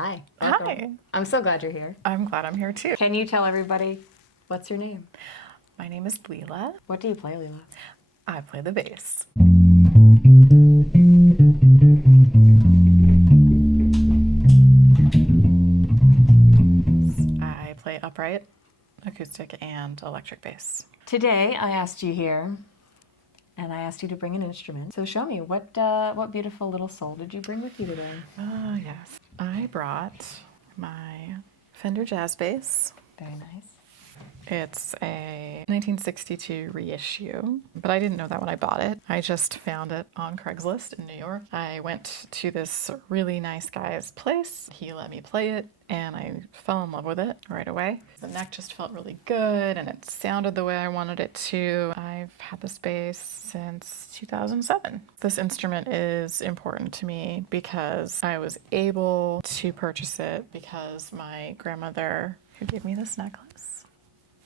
Hi. Hi. Welcome. I'm so glad you're here. I'm glad I'm here too. Can you tell everybody what's your name? My name is Lila. What do you play, Lila? I play the bass. I play upright, acoustic, and electric bass. Today I asked you here, and I asked you to bring an instrument. So show me, what beautiful little soul did you bring with you today? Yes. I brought my Fender Jazz Bass. Very nice. It's a 1962 reissue, but I didn't know that when I bought it. I just found it on Craigslist in New York. I went to this really nice guy's place. He let me play it, and I fell in love with it right away. The neck just felt really good, and it sounded the way I wanted it to. I've had this bass since 2007. This instrument is important to me because I was able to purchase it because my grandmother, who gave me this necklace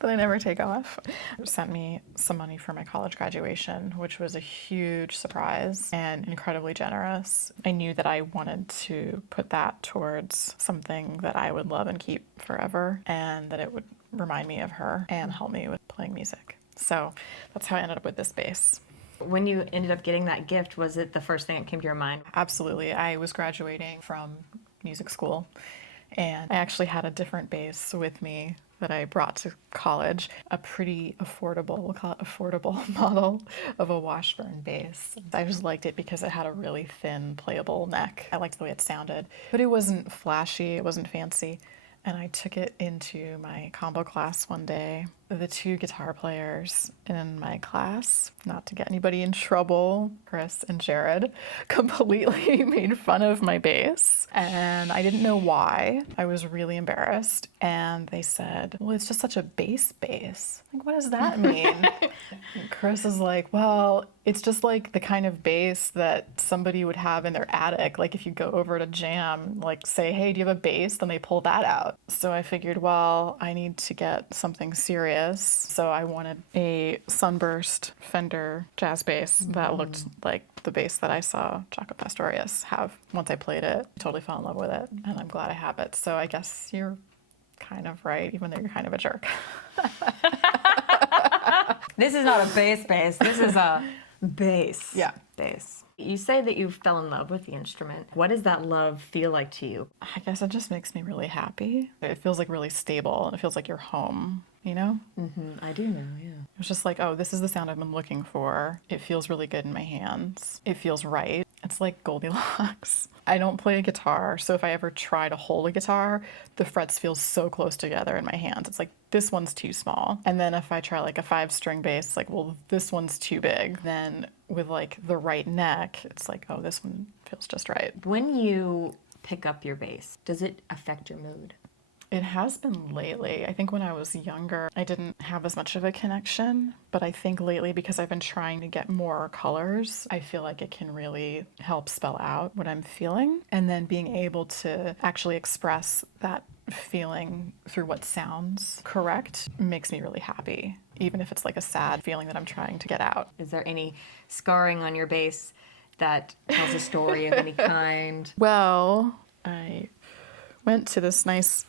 that I never take off, sent me some money for my college graduation, which was a huge surprise and incredibly generous. I knew that I wanted to put that towards something that I would love and keep forever, and that it would remind me of her and help me with playing music. So that's how I ended up with this bass. When you ended up getting that gift, was it the first thing that came to your mind? Absolutely. I was graduating from music school, and I actually had a different bass with me that I brought to college, a pretty affordable, we'll call it affordable model of a Washburn bass. I just liked it because it had a really thin, playable neck. I liked the way it sounded, but it wasn't flashy, it wasn't fancy. And I took it into my combo class one day. The two guitar players in my class, not to get anybody in trouble, Chris and Jared, completely made fun of my bass. And I didn't know why. I was really embarrassed. And they said, well, it's just such a bass. Like, what does that mean? And Chris is like, well, it's just like the kind of bass that somebody would have in their attic. Like if you go over to jam, like say, hey, do you have a bass? Then they pull that out. So I figured, well, I need to get something serious. So I wanted a sunburst Fender Jazz Bass that looked like the bass that I saw Jaco Pastorious have. Once I played it, I totally fell in love with it, and I'm glad I have it. So I guess you're kind of right, even though you're kind of a jerk. This is not a bass. This is a bass. Yeah. Bass. You say that you fell in love with the instrument. What does that love feel like to you? I guess it just makes me really happy. It feels like really stable, and it feels like you're home, you know? I do know, yeah. It was just like, oh, this is the sound I've been looking for. It feels really good in my hands. It feels right. It's like Goldilocks. I don't play a guitar, so if I ever try to hold a guitar, the frets feel so close together in my hands. It's like, this one's too small. And then if I try like a 5-string bass, it's like, well, this one's too big. Then with like the right neck, it's like, oh, this one feels just right. When you pick up your bass, does it affect your mood? It has been lately. I think when I was younger, I didn't have as much of a connection, but I think lately, because I've been trying to get more colors, I feel like it can really help spell out what I'm feeling. And then being able to actually express that feeling through what sounds correct makes me really happy, even if it's like a sad feeling that I'm trying to get out. Is there any scarring on your bass that tells a story of any kind? Well, I went to this nice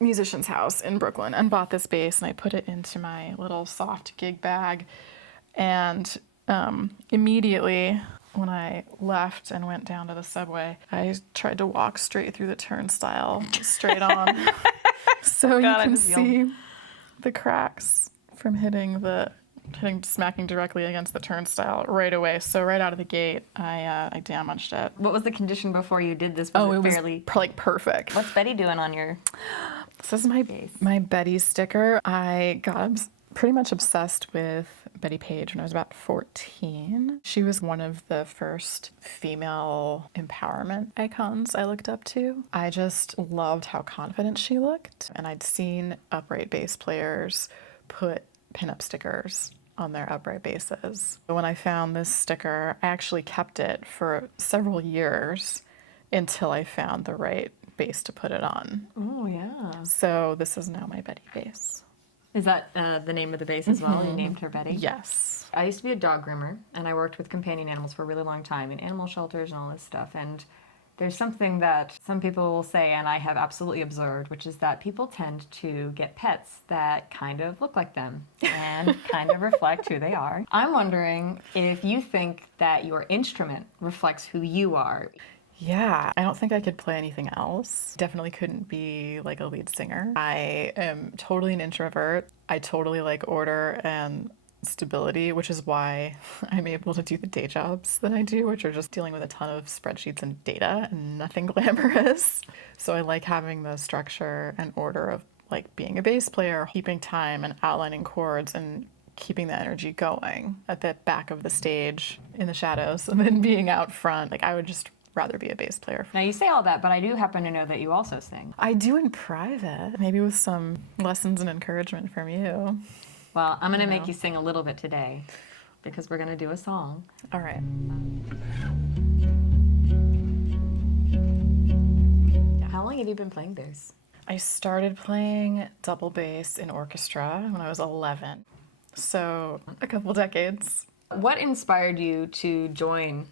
musician's house in Brooklyn and bought this bass, and I put it into my little soft gig bag, and immediately when I left and went down to the subway, I tried to walk straight through the turnstile, straight on. So you can see the cracks from smacking directly against the turnstile right away. So right out of the gate, I damaged it. What was the condition before you did this? It was like perfect. What's Betty doing on your... This is my Betty sticker. I got pretty much obsessed with Betty Page when I was about 14. She was one of the first female empowerment icons I looked up to. I just loved how confident she looked, and I'd seen upright bass players put pinup stickers on their upright basses. When I found this sticker, I actually kept it for several years until I found the right bass to put it on. Oh, yeah. So this is now my Betty bass. Is that the name of the bass as well? You named her Betty? Yes. I used to be a dog groomer, and I worked with companion animals for a really long time in animal shelters and all this stuff. And There's something that some people will say, and I have absolutely observed, which is that people tend to get pets that kind of look like them and kind of reflect who they are. I'm wondering if you think that your instrument reflects who you are. Yeah, I don't think I could play anything else. Definitely couldn't be like a lead singer. I am totally an introvert. I totally like order and stability, which is why I'm able to do the day jobs that I do, which are just dealing with a ton of spreadsheets and data and nothing glamorous. So I like having the structure and order of like being a bass player, keeping time and outlining chords and keeping the energy going at the back of the stage in the shadows and then being out front. Like I would just rather be a bass player. Now you say all that, but I do happen to know that you also sing. I do in private, maybe with some lessons and encouragement from you. Well, I'm going to make you sing a little bit today because we're going to do a song. All right. How long have you been playing bass? I started playing double bass in orchestra when I was 11, so a couple decades. What inspired you to join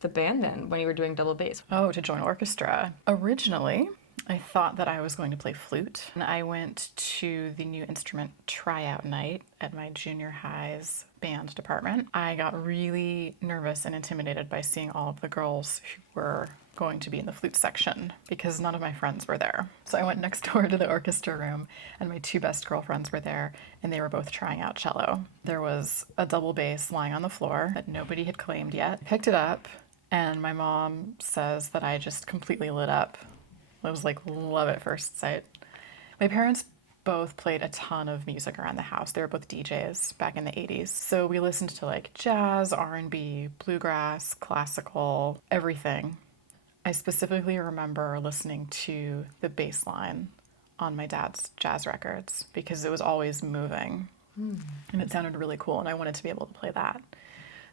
the band then when you were doing double bass? Oh, to join orchestra. Originally, I thought that I was going to play flute, and I went to the new instrument tryout night at my junior high's band department. I got really nervous and intimidated by seeing all of the girls who were going to be in the flute section because none of my friends were there. So I went next door to the orchestra room, and my two best girlfriends were there, and they were both trying out cello. There was a double bass lying on the floor that nobody had claimed yet. I picked it up, and my mom says that I just completely lit up. It was like love at first sight. My parents both played a ton of music around the house. They were both DJs back in the 80s. So we listened to like jazz, R&B, bluegrass, classical, everything. I specifically remember listening to the bass line on my dad's jazz records because it was always moving and it sounded really cool and I wanted to be able to play that.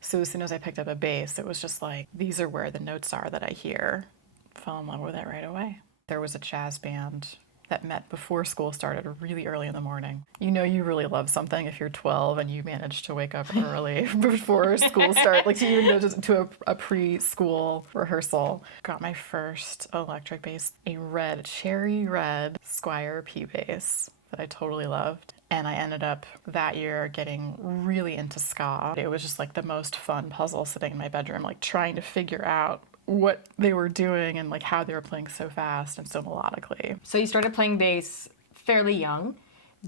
So as soon as I picked up a bass, it was just like, these are where the notes are that I hear. Fell in love with it right away. There was a jazz band that met before school started really early in the morning. You know you really love something if you're 12 and you manage to wake up early before school starts, like to even go to a preschool rehearsal. Got my first electric bass, a cherry red Squire P bass that I totally loved. And I ended up that year getting really into ska. It was just like the most fun puzzle sitting in my bedroom, like trying to figure out what they were doing and like how they were playing so fast and so melodically. So you started playing bass fairly young.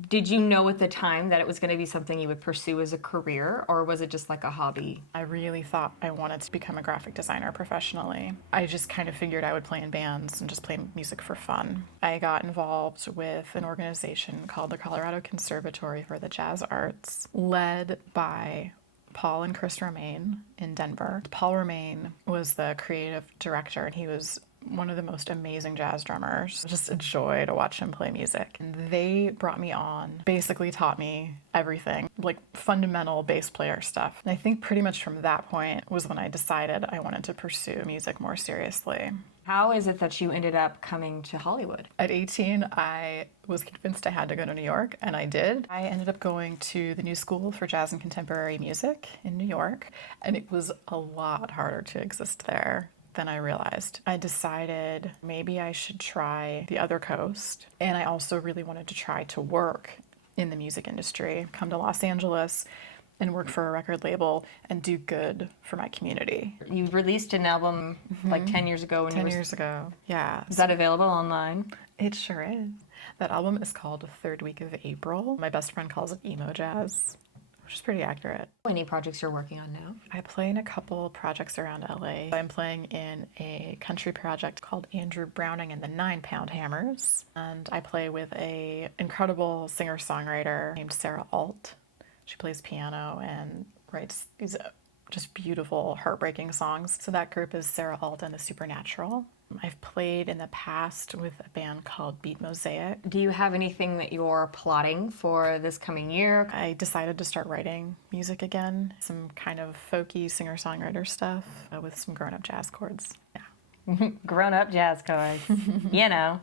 Did you know at the time that it was going to be something you would pursue as a career, or was it just like a hobby? I really thought I wanted to become a graphic designer professionally. I just kind of figured I would play in bands and just play music for fun. I got involved with an organization called the Colorado Conservatory for the Jazz Arts, led by Paul and Chris Romaine in Denver. Paul Romaine was the creative director, and he was one of the most amazing jazz drummers. Just a joy to watch him play music. And they brought me on, basically taught me everything, like fundamental bass player stuff. And I think pretty much from that point was when I decided I wanted to pursue music more seriously. How is it that you ended up coming to Hollywood? At 18, I was convinced I had to go to New York, and I did. I ended up going to the New School for Jazz and Contemporary Music in New York, and it was a lot harder to exist there than I realized. I decided maybe I should try the other coast, and I also really wanted to try to work in the music industry, come to Los Angeles and work for a record label and do good for my community. You released an album like 10 years ago. 10 years ago, yeah. Is that available online? It sure is. That album is called Third Week of April. My best friend calls it emo jazz, which is pretty accurate. Any projects you're working on now? I play in a couple projects around LA. I'm playing in a country project called Andrew Browning and the 9 Pound Hammers. And I play with a incredible singer-songwriter named Sarah Alt. She plays piano and writes these just beautiful, heartbreaking songs. So that group is Sarah Alt and the Supernatural. I've played in the past with a band called Beat Mosaic. Do you have anything that you're plotting for this coming year? I decided to start writing music again, some kind of folky singer-songwriter stuff with some grown-up jazz chords. Yeah. Grown-up jazz chords. You know.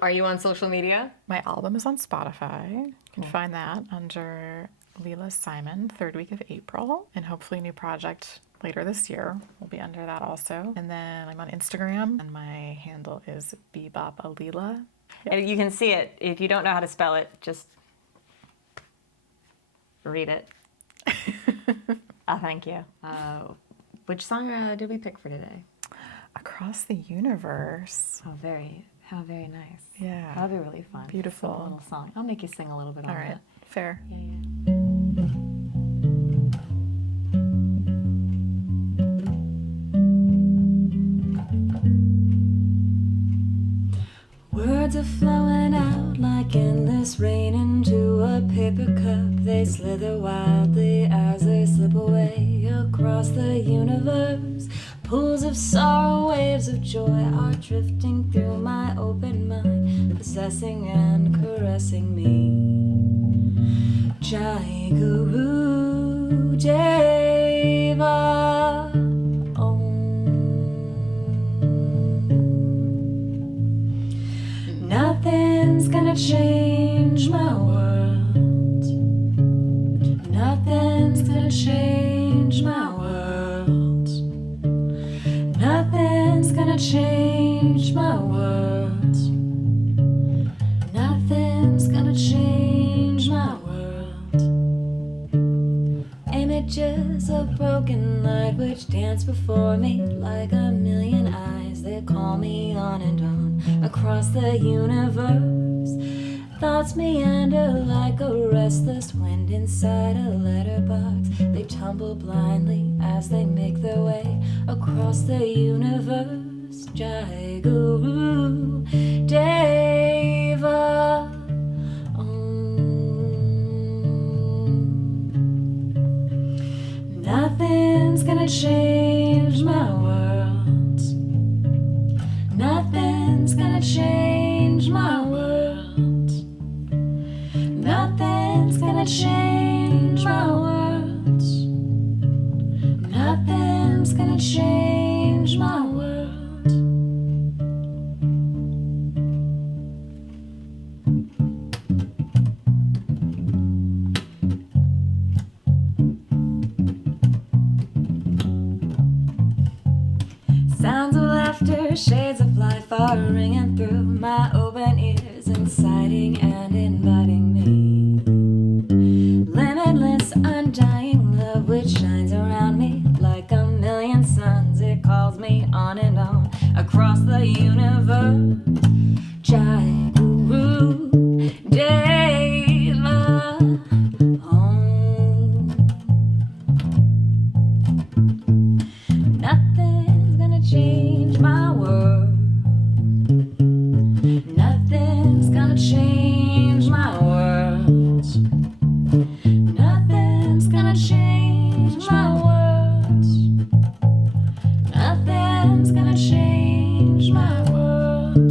Are you on social media? My album is on Spotify. You can find that under Lelah Simon, third week of April, and hopefully a new project later this year will be under that also. And then I'm on Instagram, and my handle is bebopalila. And you can see it. If you don't know how to spell it, just read it. Thank you. Which song did we pick for today? Across the Universe. How very nice. Yeah. That'll be really fun. Beautiful. It's a little song. I'll make you sing a little bit on All right. that. Fair. Yeah. Words are flowing out like endless rain into a paper cup. They slither wildly as they slip away across the universe. Pools of sorrow, waves of joy are drifting through my open mind, possessing and caressing me. Jai Guru Deva Om. Nothing's gonna change my world. Nothing's gonna change my world. Nothing's gonna change my world. Nothing's gonna change my world. Images of broken light which dance before me like a million eyes. They call me on and on across the universe. Thoughts meander like a restless wind inside a letterbox. They tumble blindly as they make their way across the universe. Jai Guru Deva Om. Nothing's gonna change my world. Nothing's gonna change my world. Nothing's gonna change my world. Nothing's gonna change my world. Sounds of laughter, shades of life are ringing through my open ears, inciting and inviting me. Limitless, undying love which shines around me like a million suns. It calls me on and on across the universe. Jai Guru Deva Om. Nothing's gonna change my world. Nothing's gonna change my world. Nothing's gonna change my world. Nothing's gonna change my world.